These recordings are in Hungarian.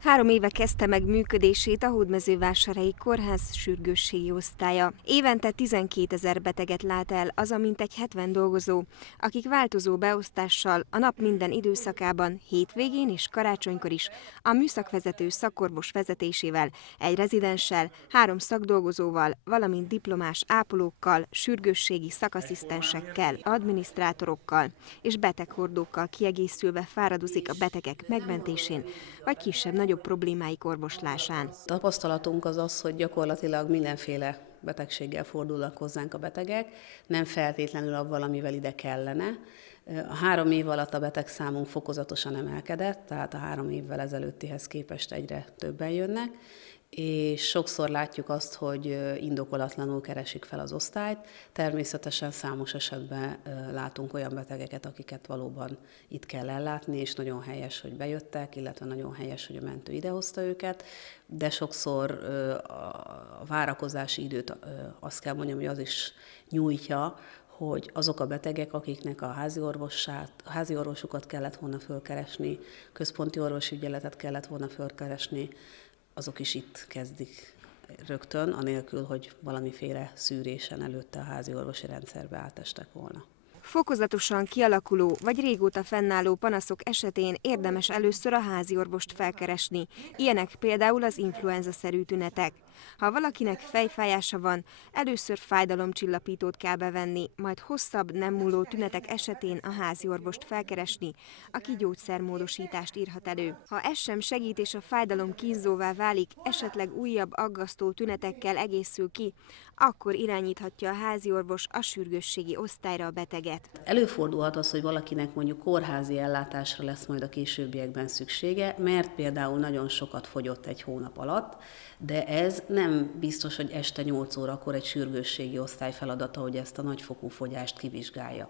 3 éve kezdte meg működését a Hódmezővásárhelyi Kórház sürgősségi osztálya. Évente 12 000 beteget lát el az a mintegy 70 dolgozó, akik változó beosztással a nap minden időszakában, hétvégén és karácsonykor is a műszakvezető szakorvos vezetésével, egy rezidenssel, 3 szakdolgozóval, valamint diplomás ápolókkal, sürgősségi szakasszisztensekkel, adminisztrátorokkal és beteghordókkal kiegészülve fáradozik a betegek megmentésén, vagy kisebb-nagyobb problémáik orvoslásán. Tapasztalatunk az, hogy gyakorlatilag mindenféle betegséggel fordulnak hozzánk a betegek, nem feltétlenül avval, amivel ide kellene. A 3 év alatt a betegszámunk fokozatosan emelkedett, tehát a 3 évvel ezelőttihez képest egyre többen jönnek, és sokszor látjuk azt, hogy indokolatlanul keresik fel az osztályt. Természetesen számos esetben látunk olyan betegeket, akiket valóban itt kell ellátni, és nagyon helyes, hogy bejöttek, illetve nagyon helyes, hogy a mentő idehozta őket, de sokszor a várakozási időt azt kell mondjam, hogy az is nyújtja, hogy azok a betegek, akiknek a házi orvosukat kellett volna fölkeresni, központi orvosi ügyeletet kellett volna fölkeresni, azok is itt kezdik rögtön, anélkül, hogy valamiféle szűrésen előtte a házi orvosi rendszerbe átestek volna. Fokozatosan kialakuló vagy régóta fennálló panaszok esetén érdemes először a házi orvost felkeresni. Ilyenek például az influenza-szerű tünetek. Ha valakinek fejfájása van, először fájdalomcsillapítót kell bevenni, majd hosszabb, nem múló tünetek esetén a házi orvost felkeresni, aki gyógyszermódosítást írhat elő. Ha ez sem segít és a fájdalom kínzóvá válik, esetleg újabb aggasztó tünetekkel egészül ki, akkor irányíthatja a háziorvos a sürgősségi osztályra a beteget. Előfordulhat az, hogy valakinek mondjuk kórházi ellátásra lesz majd a későbbiekben szüksége, mert például nagyon sokat fogyott egy hónap alatt, de ez nem biztos, hogy este 8 órakor egy sürgősségi osztály feladata, hogy ezt a nagyfokú fogyást kivizsgálja.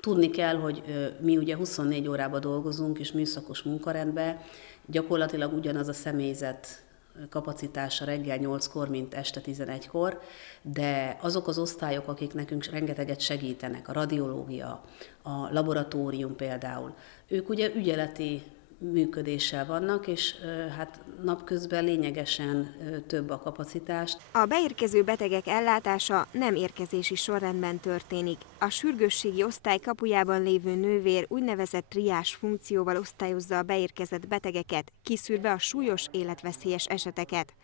Tudni kell, hogy mi ugye 24 órában dolgozunk, és műszakos munkarendben gyakorlatilag ugyanaz a személyzet kapacitása reggel 8-kor, mint este 11-kor, de azok az osztályok, akik nekünk rengeteget segítenek, a radiológia, a laboratórium például, ők ugye ügyeleti működéssel vannak, és hát napközben lényegesen több a kapacitás. A beérkező betegek ellátása nem érkezési sorrendben történik. A sürgősségi osztály kapujában lévő nővér úgynevezett triás funkcióval osztályozza a beérkezett betegeket, kiszűrve a súlyos életveszélyes eseteket.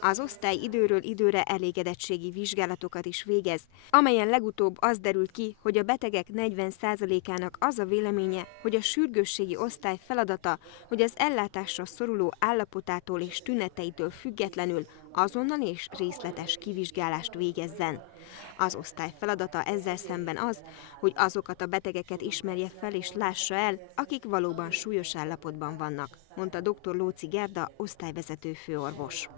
Az osztály időről időre elégedettségi vizsgálatokat is végez, amelyen legutóbb az derült ki, hogy a betegek 40%-ának az a véleménye, hogy a sürgősségi osztály feladata, hogy az ellátásra szoruló állapotától és tüneteitől függetlenül azonnal és részletes kivizsgálást végezzen. Az osztály feladata ezzel szemben az, hogy azokat a betegeket ismerje fel és lássa el, akik valóban súlyos állapotban vannak, mondta dr. Lóczy Gerda, osztályvezető főorvos.